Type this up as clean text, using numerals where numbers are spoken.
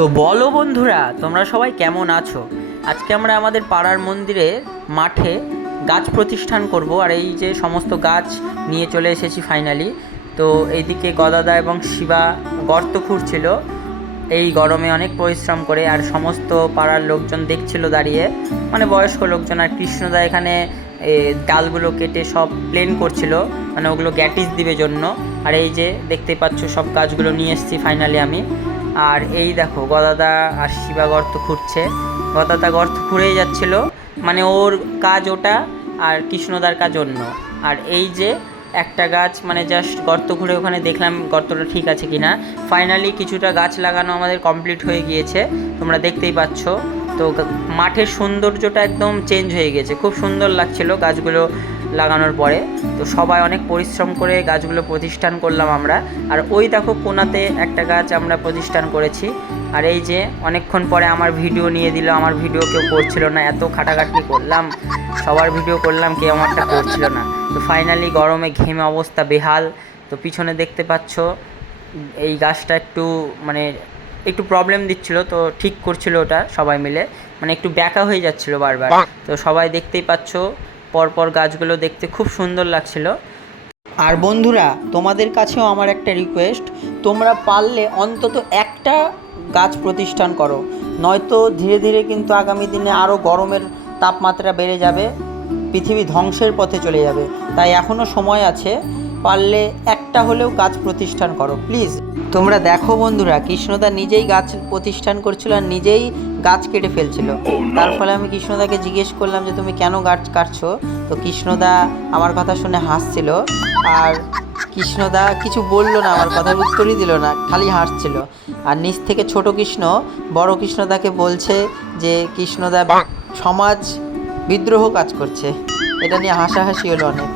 তো বলো বন্ধুরা, তোমরা সবাই কেমন আছো? আজকে আমরা আমাদের পাড়ার মন্দিরে মাঠে গাছ প্রতিষ্ঠান করব, আর এই যে সমস্ত গাছ নিয়ে চলে এসেছি ফাইনালি। তো এইদিকে গদাদা এবং শিবা গর্ত খুঁড়ছিল এই গরমে অনেক পরিশ্রম করে, আর সমস্ত পাড়ার লোকজন দেখছিল দাঁড়িয়ে, মানে বয়স্ক লোকজন। আর কৃষ্ণদা এখানে ডালগুলো কেটে সব প্লেন করছিল, মানে ওগুলো গ্যাটিস দিবে জন্য। আর এই যে দেখতে পাচ্ছ সব গাছগুলো নিয়ে এসেছি ফাইনালি আমি। আর এই দেখো গদাদা আর শিবা গর্ত খুঁড়ছে। গদাদা গর্ত খুঁড়েই যাচ্ছিল, মানে ওর কাজ ওটা আর কৃষ্ণদার কাজ অন্য। আর এই যে একটা গাছ মানে জাস্ট গর্ত খুঁড়ে ওখানে দেখলাম গর্তটা ঠিক আছে কিনা। ফাইনালি কিছুটা গাছ লাগানো আমাদের কমপ্লিট হয়ে গিয়েছে, তোমরা দেখতেই পাচ্ছ। তো মাঠের সৌন্দর্যটা একদম চেঞ্জ হয়ে গেছে, খুব সুন্দর লাগছিল গাছগুলো লাগানোর পরে। তো সবাই অনেক পরিশ্রম করে গাছগুলো প্রতিষ্ঠান করলাম আমরা। আর ওই দেখো কোনাতে একটা গাছ আমরা প্রতিষ্ঠান করেছি। আর এই যে অনেকক্ষণ পরে আমার ভিডিও নিয়ে দিল, আমার ভিডিও কেউ করছিল না, এত খাটাখাটনি করলাম, সবার ভিডিও করলাম, কেউ আমারটা করছিল না। তো ফাইনালি গরমে ঘেমে অবস্থা বেহাল। তো পিছনে দেখতে পাচ্ছ এই গাছটা একটু মানে একটু প্রবলেম দিচ্ছিল, তো ঠিক করছিল ওটা সবাই মিলে, মানে একটু ব্যাকা হয়ে যাচ্ছিল বারবার। তো সবাই দেখতেই পাচ্ছ পরপর গাছগুলো দেখতে খুব সুন্দর লাগছিল। আর বন্ধুরা, তোমাদের কাছেও আমার একটা রিকোয়েস্ট, তোমরা পারলে অন্তত একটা গাছ প্রতিষ্ঠান করো, নয়তো ধীরে ধীরে কিন্তু আগামী দিনে আরও গরমের তাপমাত্রা বেড়ে যাবে, পৃথিবী ধ্বংসের পথে চলে যাবে। তাই এখনও সময় আছে, পারলে একটা হলেও গাছ প্রতিষ্ঠান করো প্লিজ। তোমরা দেখো বন্ধুরা, কৃষ্ণদা নিজেই গাছ প্রতিষ্ঠান করছিল আর নিজেই গাছ কেটে ফেলছিল। তার ফলে আমি কৃষ্ণদাকে জিজ্ঞেস করলাম যে তুমি কেন গাছ কাটছো? তো কৃষ্ণদা আমার কথা শুনে হাসছিল, আর কৃষ্ণদা কিছু বললো না, আমার কথার উত্তরই দিল না, খালি হাসছিল। আর নিচ থেকে ছোট কৃষ্ণ বড় কৃষ্ণদাকে বলছে যে কৃষ্ণদা সমাজ বিদ্রোহ কাজ করছে। এটা নিয়ে হাসাহাসি হলো অনেক।